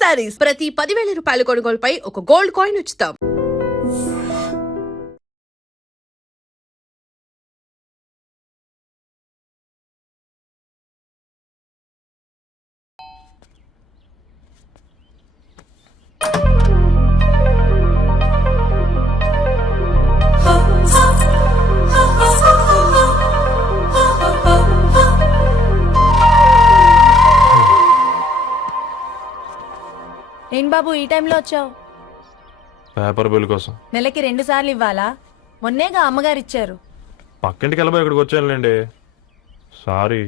శారీస్ ప్రతి 10,000 రూపాయల కొనుగోలుపై ఒక గోల్డ్ కాయిన్ ఉచితం. ఏం బాబు ఈ టైంలో వచ్చావు? పేపర్ బిల్ కోసం. నెలకి 2 సార్లు ఇవ్వాలా? మొన్నేగా అమ్మగారు ఇచ్చారు. పక్కింటికి వెళ్ళబోయి ఇక్కడికి వచ్చానులేండి. సారీ.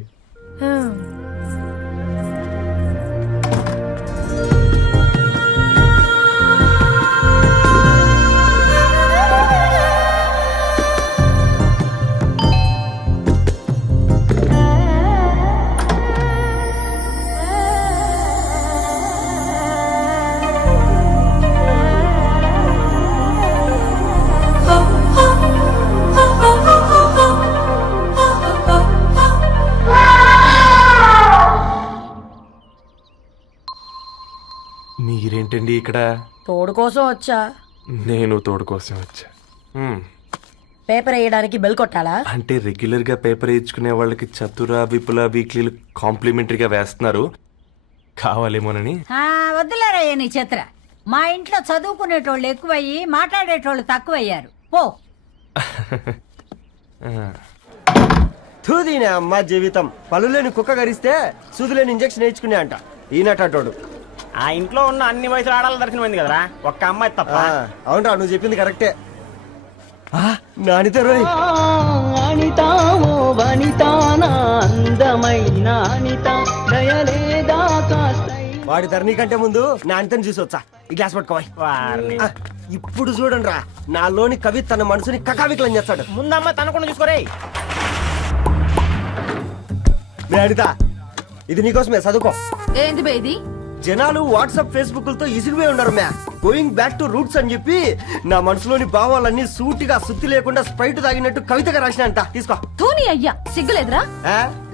మీరేంటండి ఇక్కడ? తోడు కోసం వచ్చా. నేను తోడు కోసం వచ్చా. పేపర్ వేయడానికి బెల్ కొట్టాలా? అంటే రెగ్యులర్ గా పేపర్ వేయించుకునే వాళ్ళకి చతుర విపుల వీక్లీలు కాంప్లిమెంటరీగా వేస్తున్నారు, కావాలేమోనని. వద్దులేరయ్య నీ చిత్ర. మా ఇంట్లో చదువుకునేటోళ్ళు ఎక్కువయ్యి మాట్లాడేటోళ్ళు తక్కువయ్యారు. పో. తూదీనే అమ్మ జీవితం. పలులేని కుక్క గరిస్తే సూదులేని ఇంజక్షన్ వేయించుకునే అంట ఈనటోడు. ఆ ఇంట్లో ఉన్న అన్ని వయసులు ఆడాలి దర్శనమైంది కదరా, ఒక్క అమ్మాయి తప్ప. అవునరా, నువ్వు చెప్పింది కరెక్టే. నానితే రోయ్ వాడి ధరణి కంటే ముందు నా అంతని చూసి వచ్చా. ఈ గ్లాస్ పట్టుకోవాలి. ఇప్పుడు చూడండి రా, నాలోని కవి తన మనసుని కకావికలం చేస్తాడు. ముందమ్మ తనకుండా చూసుకోరే. నేను అడితా, ఇది నీకోసమే, చదువుకో. ఏంది బేది? జనాలు వాట్సాప్ ఫేస్బుక్ లతో ఇసిగిపోయి ఉన్నారు మ్యా. గోయింగ్ బ్యాక్ టు రూట్స్ అని చెప్పి నా మనసులోని భావాలన్నీ సూటిగా సుత్తి లేకుండా స్ప్రైట్ తాగినట్టు కవితగా రాసిన అంట. తీసుకో. తూని అయ్యా, సిగ్గులేదురా?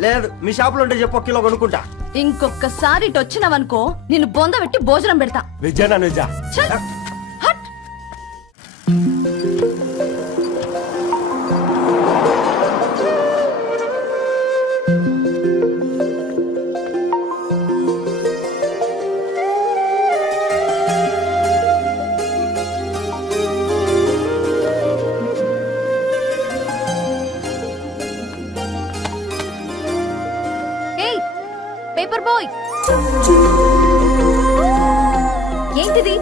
లేదు, మీ షాప్ లో ఉంటే చెప్పు, కిలో కొనుక్కుంటా. ఇంకొకసారి ఇటు వచ్చినవనుకో నిన్ను బొంద పెట్టి భోజనం పెడతా. వెజ్జా నాన్ వెజ్జా? హట్. పేపర్ బాయ్, ఏంటిది?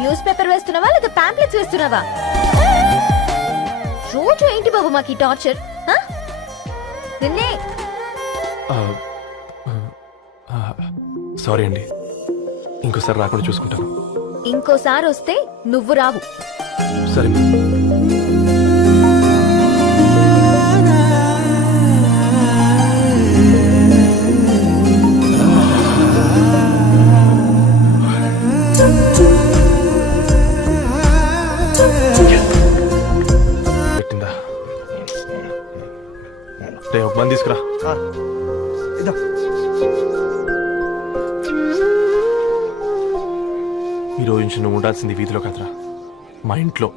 న్యూస్ పేపర్ వేస్తున్నావా లేదా పాంప్లెట్స్ వేస్తున్నావా? రోజు ఏంటి బాబు మాకు టార్చర్? నిన్నే. సారీ అండి, ఇంకోసారి రాకుండా చూసుకుంటాను. ఇంకోసారి వస్తే నువ్వు రావు. సరే. ఒక మంది తీసుకురా. ఈ రోజు నుంచి నువ్వు ఉండాల్సింది వీధిలో కదరా, మా ఇంట్లో.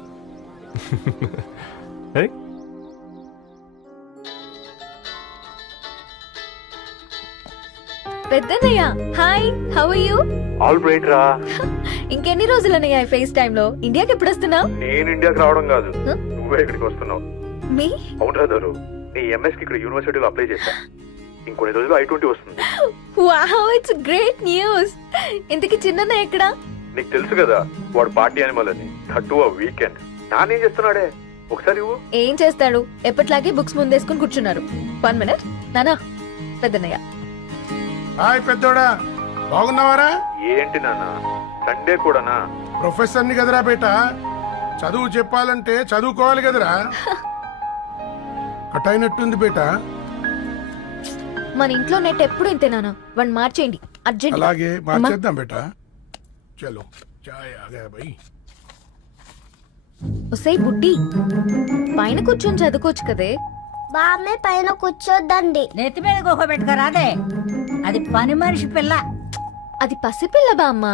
పెద్దన్నయ్య, hi, how are you? All right రా. ఇంకెన్ని రోజులన్నయ్య ఫేస్ టైమ్ లో? ఇండియాకి ఎప్పుడు వస్తున్నావు? నేను ఇండియాకి రావడం కాదు, నువ్వే ఇక్కడికి వస్తున్నావు. మీ? అవునరా దొరు, నీ ఎంఎస్ కి ఇక్కడ యూనివర్సిటీలో అప్లై చేశా. ఇంకొన్ని రోజులు I-20 వస్తుంది. Wow, it's great news. ఇంతకి చిన్నన్న ఎక్కడ? నీకు తెలుసు కదా, వాడు పార్టీ అనిమల్ అని. థర్టూ ఆ వీకెండ్. నానేం చేస్తున్నాడే, ఒకసారి ఏం చేస్తాడు, ఎప్పట్లాగే బుక్స్ ముందేసుకుని కూర్చున్నారు. 1 మినిట్ నానా. పెద్దన్నయ్య. హాయ్ పెద్దోడా, బాగున్నావారా? ఏంటి నాన్న, సండే కూడానా? ప్రొఫెసర్ ని కదరా బేట, చదువు చెప్పాలంటే చదువుకోవాలి కదరా. కట్ అయినట్టుంది బేటా. మన ఇంట్లో నెట్ ఎప్పుడు ఇంతే నాన్న. వన్ మార్చేయండి అర్జెంట్. అలాగే మార్చేద్దాం బేటా. చలో చాయ్ ఆగా భయ్. ఒసేయ్ బుడ్డి, పైన కూర్చొని చదువుకోవచ్చు కదే. బామ్మే పైన కూర్చోద్దండి. నెత్తి మీద గుహ పెట్టుకోరాదే, అది పని మనిషి పిల్ల. అది పసిపిల్ల బామ్మ.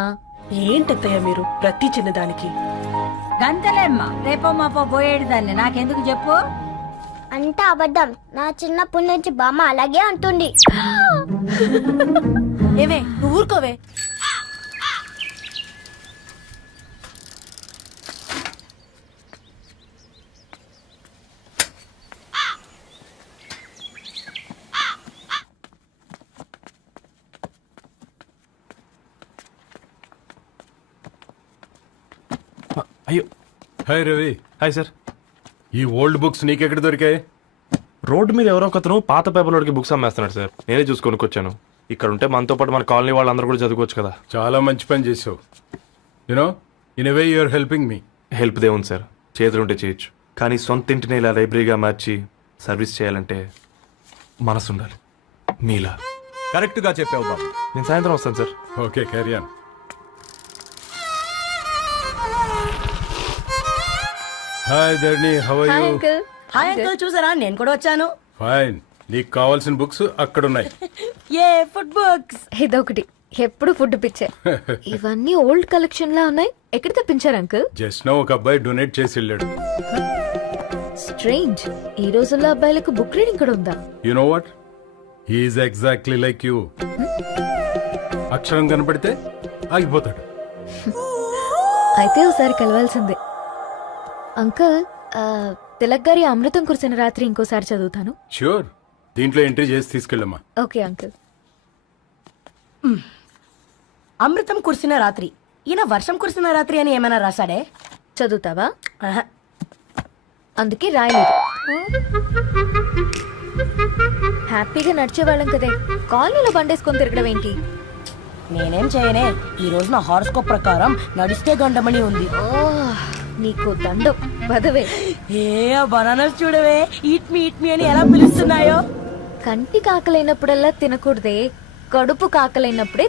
ఏంటత్తయ్య మీరు ప్రతి చిన్నదానికి? గంతలేమ్మా, రేపో మాపో పోయేడు దాన్ని నాకెందుకు చెప్పు. అంత అబద్ధం. నా చిన్నప్పటి నుంచి బామ్మ అలాగే అంటుంది. ఏవే నువ్వు ఊరుకోవే. అయ్యో, హాయ్ రవి. Hi sir. ఈ ఓల్డ్ బుక్స్ నీకెక్కడ దొరికాయి? రోడ్డు మీద ఎవరో ఒకతను పాత పేపర్లోకి బుక్స్ అమ్మేస్తున్నాడు సార్. నేనే చూసుకొని వచ్చాను. ఇక్కడ ఉంటే మనతో పాటు మన కాలనీ వాళ్ళందరూ కూడా చదువుకోవచ్చు కదా. చాలా మంచి పని చేసావు. You know, in a way you are helping me. Help దేవుంది సార్, చేతులుంటే చేయొచ్చు. కానీ సొంత ఇంటిని ఇలా లైబ్రరీగా మార్చి సర్వీస్ చేయాలంటే మనసు ఉండాలి. మీలా. కరెక్ట్ గా చెప్పావు బాబు. నేను సాయంత్రం వస్తాను sir. Okay, carry on. Hi Dharni, how are hi you? Uncle. Hi uncle, చూసారా నేను కూడా వచ్చాను. ఫైన్. నీకు కావాల్సిన బుక్స్ అక్కడ ఉన్నాయి. ఏ ఫుడ్ బుక్స్? ఇదొకటి, ఎప్పుడు ఫుడ్ పిచ్చే. ఇవన్నీ ఓల్డ్ కలెక్షన్ లా ఉన్నాయి. ఎక్కడ తెప్పించారు అంకుల్? జస్ట్ నో ఒక అబ్బాయి డొనేట్ చేసి వెళ్ళాడు. స్ట్రేంజ్, ఈ రోజుల్లో అబ్బాయిలకు బుక్ రీడింగ్ కూడా ఉందా? You know what, he is exactly like you. అక్షరం కనపడితే ఆగిపోతాడు. అయితే ఒకసారి కలవాల్సిందే. అంకుల్, తిలక్ గారి అమృతం కురిసిన రాత్రి ఇంకోసారి చదువుతాను. ష్యూర్, దీంట్లో ఎంట్రీ చేసి తీసుకెళ్ళమ్మా. Okay uncle. అమృతం కురిసిన రాత్రి. ఈయన వర్షం కురిసిన రాత్రి అని ఏమైనా రాశాడే? చదువుతావా? ఆహా. అందుకే రాయలేదు. హ్యాపీగా నడిచేవాళ్ళం కదే, కాలనీలో బండేసుకొని తిరగడం ఏంటి? నేనేం చేయనే, ఈ రోజు నా హారోస్కోప్ ప్రకారం నడిస్తే గండమణి ఉంది. ఓ, నీకు దండం పదవే. ఏ బనానాస్ చూడవే, ఈట్ మీ అని ఎలా పిలుస్తున్నాయో. కంటి కాకలైనప్పుడల్లా తినకూడదే, కడుపు కాకలైనప్పుడే